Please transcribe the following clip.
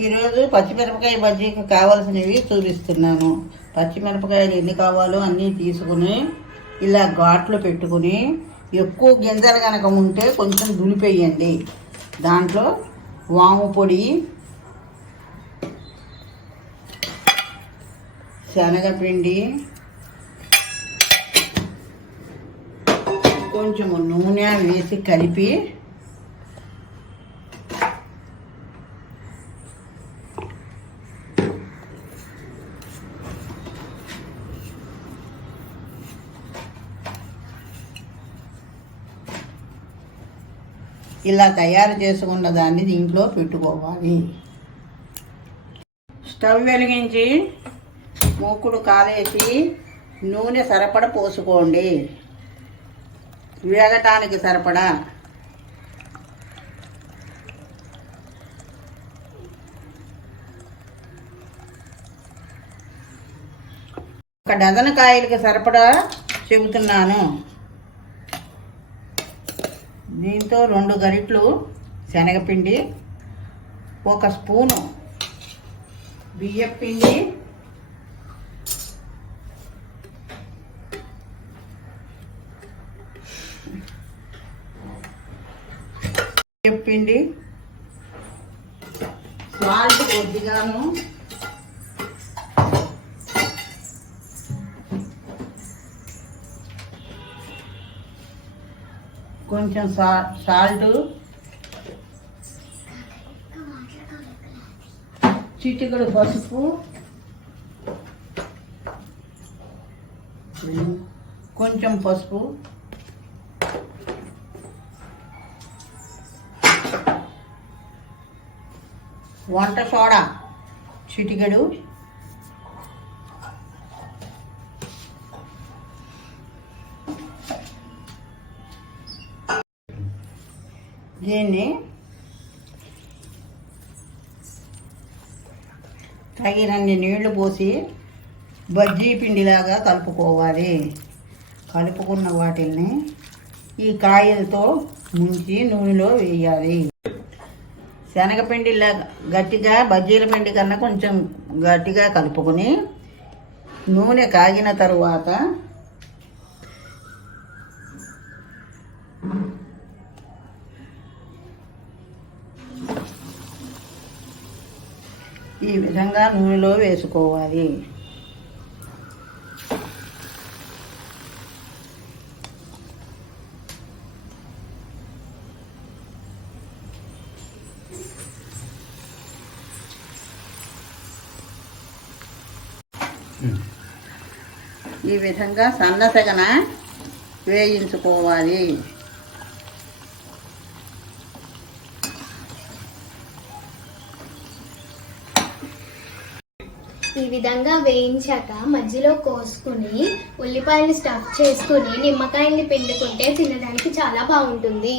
ఈరోజు పచ్చిమిరపకాయ బజ్జీకి కావాల్సినవి చూపిస్తున్నాను. పచ్చిమిరపకాయలు ఎన్ని కావాలో అన్నీ తీసుకుని ఇలా ఘాట్లు పెట్టుకుని, ఎక్కువ గింజలు కనుక ఉంటే కొంచెం దులిపేయండి. దాంట్లో వాము పొడి, శనగపిండి, కొంచెము నూనె వేసి కలిపి ఇలా తయారు చేసుకున్న దాన్ని దీంట్లో పెట్టుకోవాలి. స్టవ్ వెలిగించి మూకుడు కాలేసి నూనె సరిపడ పోసుకోండి. వేగటానికి సరిపడా. ఒక డజన్ కాయలకి సరిపడా చెబుతున్నాను. దీంతో 2 గరిట్లు శనగపిండి, 1 స్పూను బియ్యపిండి, సాల్ట్ కొద్దిగాను, కొంచెం సాల్ట్, చిటికెడు పసుపు, కొంచెం పసుపు, వంట సోడా చిటికెడు, దీన్ని తగినన్ని నీళ్లు పోసి బజ్జీ పిండిలాగా కలుపుకోవాలి. కలుపుకున్న వాటిల్ని ఈ కాయలతో ముంచి నూనెలో వేయాలి. శనగపిండిలా గట్టిగా, బజ్జీల పిండి కన్నా కొంచెం గట్టిగా కలుపుకొని నూనె కాగిన తరువాత ఈ విధంగా నూనెలో వేసుకోవాలి. ఈ విధంగా సన్నసగన వేయించుకోవాలి. ఈ విధంగా వేయించాక మధ్యలో కోసుకుని ఉల్లిపాయలు స్టఫ్ చేసుకుని నిమ్మకాయల్ని పిండుకుంటే తినడానికి చాలా బాగుంటుంది.